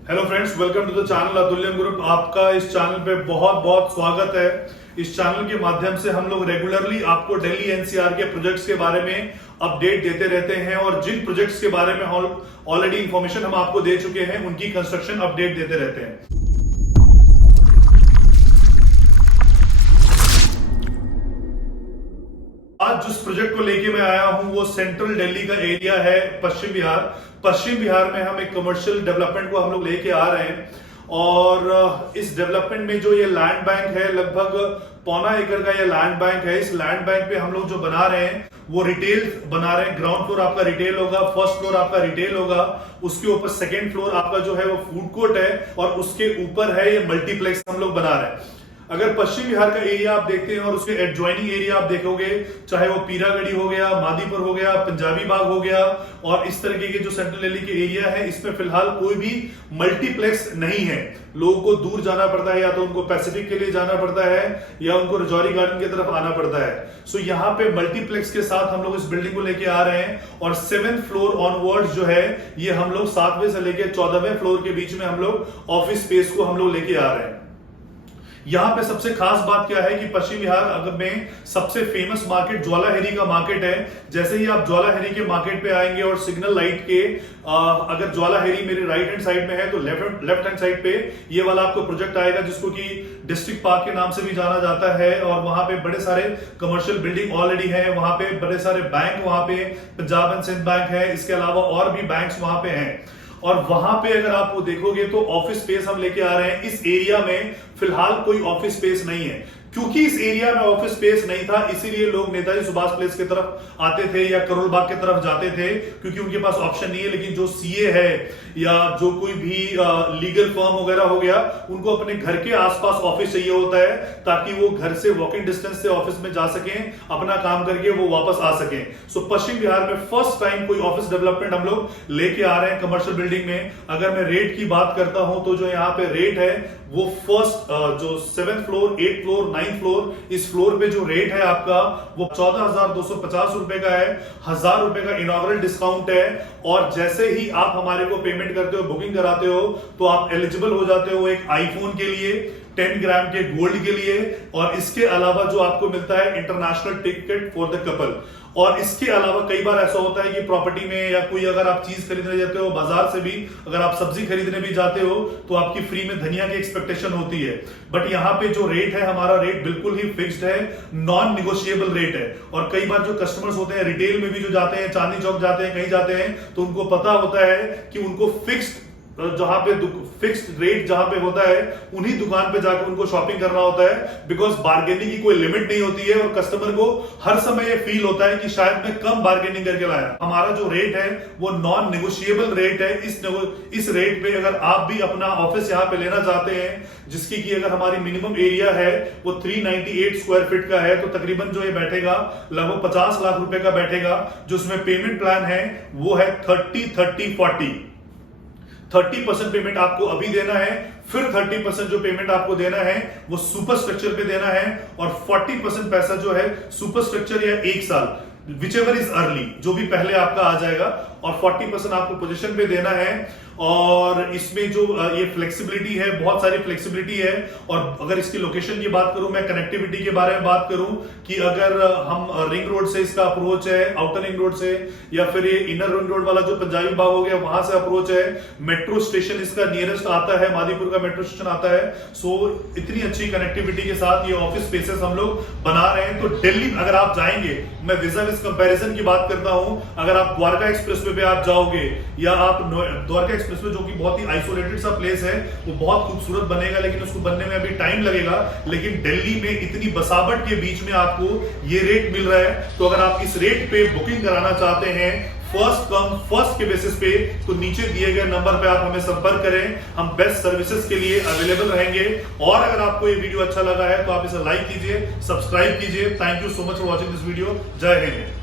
Hello friends, welcome to the channel Atulyam Group. आपका इस channel पे बहुत बहुत स्वागत है। इस चैनल के माध्यम से हम लोग रेगुलरली आपको दिल्ली एनसीआर के प्रोजेक्ट्स के बारे में अपडेट देते रहते हैं और जिन प्रोजेक्ट्स के बारे में ऑलरेडी इंफॉर्मेशन हम आपको दे चुके हैं उनकी कंस्ट्रक्शन अपडेट देते रहते हैं। आज जिस प्रोजेक्ट को लेके मैं आया हूं वो सेंट्रल दिल्ली का एरिया है, पश्चिम बिहार। पश्चिम बिहार में हम एक कमर्शियल डेवलपमेंट को हम लोग लेके आ रहे हैं और इस डेवलपमेंट में जो ये लैंड बैंक है, लगभग 1.25 एकड़ का ये लैंड बैंक है। इस लैंड बैंक पे हम लोग जो बना रहे हैं वो रिटेल बना रहे हैं। ग्राउंड फ्लोर आपका रिटेल होगा, फर्स्ट फ्लोर आपका रिटेल होगा, उसके ऊपर सेकेंड फ्लोर आपका जो है वो फूड कोर्ट है और उसके ऊपर है ये मल्टीप्लेक्स हम लोग बना रहे हैं। अगर पश्चिम बिहार का एरिया आप देखते हैं और उसके एडजॉइनिंग एरिया आप देखोगे, चाहे वो पीरागढ़ी हो गया, मादीपुर हो गया, पंजाबी बाग हो गया और इस तरीके के जो सेंट्रल दिल्ली के एरिया है, इसमें फिलहाल कोई भी मल्टीप्लेक्स नहीं है। लोगों को दूर जाना पड़ता है, या तो उनको पैसिफिक के लिए जाना पड़ता है या उनको रजौरी गार्डन की तरफ आना पड़ता है। सो यहाँ पे मल्टीप्लेक्स के साथ हम लोग इस बिल्डिंग को लेके आ रहे हैं और 7th फ्लोर ऑनवर्ड्स जो है ये हम लोग 7वें से लेके 14वें फ्लोर के बीच में हम लोग ऑफिस स्पेस को हम लोग लेके आ रहे हैं। यहां पे सबसे खास बात क्या है कि पश्चिम बिहार में सबसे फेमस मार्केट ज्वालाहेरी का मार्केट है। जैसे ही आप ज्वालाहेरी के मार्केट पे आएंगे और सिग्नल लाइट के अगर ज्वालाहेरी मेरे राइट हैंड साइड में है तो लेफ्ट हैंड साइड पे ये वाला आपको प्रोजेक्ट आएगा जिसको कि डिस्ट्रिक्ट पार्क के नाम से भी जाना जाता है और वहां पे बड़े सारे कमर्शियल बिल्डिंग ऑलरेडी है। वहां पे बड़े सारे बैंक, वहां पे पंजाब एंड सिंध बैंक है, इसके अलावा और भी बैंक्स वहां पे हैं। और वहां पे अगर आप वो देखोगे तो ऑफिस स्पेस हम लेके आ रहे हैं। इस एरिया में फिलहाल कोई ऑफिस स्पेस नहीं है। क्योंकि इस एरिया में ऑफिस स्पेस नहीं था, इसीलिए लोग नेताजी सुभाष प्लेस की तरफ आते थे या करोल बाग की तरफ जाते थे, क्योंकि उनके पास ऑप्शन नहीं है। लेकिन जो सीए है या जो कोई भी लीगल फर्म वगैरह हो गया, उनको अपने घर के आसपास ऑफिस चाहिए होता है ताकि वो घर से वॉकिंग डिस्टेंस से ऑफिस में जा सकें, अपना काम करके वो वापस आ सकें। सो पश्चिम बिहार में फर्स्ट टाइम कोई ऑफिस डेवलपमेंट हम लोग लेके आ रहे हैं कमर्शियल बिल्डिंग में। अगर मैं रेट की बात करता हूं तो जो यहाँ पे रेट है वो फर्स्ट जो 7th floor, 8th floor, 9th floor, इस फ्लोर पे जो रेट है आपका वो 14,250 रुपए का है। 1,000 रुपए का इनॉग्रल डिस्काउंट है और जैसे ही आप हमारे को पेमेंट करते हो, बुकिंग कराते हो, तो आप एलिजिबल हो जाते हो एक आईफोन के लिए, 10 ग्राम के गोल्ड के लिए और इसके अलावा जो आपको मिलता है international ticket for the couple. और इसके अलावा कई बार ऐसा होता है कि प्रॉपर्टी में या कोई अगर आप चीज खरीदने जाते हो बाजार से भी, अगर आप सब्जी खरीदने भी जाते हो तो आपकी फ्री में धनिया की एक्सपेक्टेशन होती है। बट यहाँ पे जो रेट है, हमारा रेट बिल्कुल ही फिक्स्ड है, नॉन निगोशिएबल रेट है। और कई बार जो कस्टमर्स होते हैं रिटेल में भी जो जाते हैं, चांदनी चौक जाते हैं, कहीं जाते हैं, तो उनको पता होता है कि उनको फिक्स्ड जहां पे फिक्स्ड रेट जहां पे होता है उन्हीं दुकान पे जाकर उनको शॉपिंग करना होता है। बिकॉज बार्गेनिंग की कोई लिमिट नहीं होती है और कस्टमर को हर समय ये फील होता है कि शायद मैं कम बार्गेनिंग करके लाया। हमारा जो रेट है वो नॉन नेगोशिएबल रेट है। इस रेट पे अगर आप भी अपना ऑफिस यहाँ पे लेना चाहते हैं, जिसकी की अगर हमारी मिनिमम एरिया है वो 398 स्क्वायर फीट का है, तो तकरीबन जो ये बैठेगा लगभग 50 लाख रुपए का बैठेगा। जो उसमें पेमेंट प्लान है वो है 30-30-40। 30% पेमेंट आपको अभी देना है, फिर 30% जो पेमेंट आपको देना है वो सुपर स्ट्रक्चर पे देना है और 40% पैसा जो है सुपर स्ट्रक्चर या 1 साल विचेवर इज अर्ली, जो भी पहले आपका आ जाएगा, और 40% आपको पोजीशन पे देना है। और इसमें जो ये फ्लेक्सिबिलिटी है, बहुत सारी फ्लेक्सिबिलिटी है। और अगर इसकी लोकेशन की बात करूं, मैं कनेक्टिविटी के बारे में बात करूं कि अगर हम रिंग रोड से इसका अप्रोच है, आउटर रिंग रोड से, या फिर ये इनर रिंग रोड वाला जो पंजाबी बाग हो गया वहां से अप्रोच है, मेट्रो स्टेशन इसका नियरेस्ट आता है, मादीपुर का मेट्रो स्टेशन आता है। सो इतनी अच्छी कनेक्टिविटी के साथ ये ऑफिस स्पेसेस हम लोग बना रहे हैं। तो दिल्ली अगर आप जाएंगे, मैं विजा विज कंपैरिजन की बात करता हूं, अगर आप द्वारका एक्सप्रेसवे पे आप जाओगे या आप द्वारका एक्सप्रेसवे जो कि बहुत ही आइसोलेटेड सा प्लेस है, वो बहुत खूबसूरत बनेगा, लेकिन उसको बनने में अभी टाइम लगेगा। लेकिन दिल्ली में इतनी बसावट के बीच में आपको ये रेट मिल रहा है। तो अगर आप इस रेट पे बुकिंग कराना चाहते हैं फर्स्ट कम फर्स्ट के बेसिस पे, तो नीचे दिए गए नंबर पे आप हमें संपर्क करें। हम बेस्ट सर्विसेज के लिए अवेलेबल रहेंगे। और अगर आपको ये वीडियो अच्छा लगा है तो आप इसे लाइक कीजिए, सब्सक्राइब कीजिए। Thank you so much for watching this video. जय हिंद।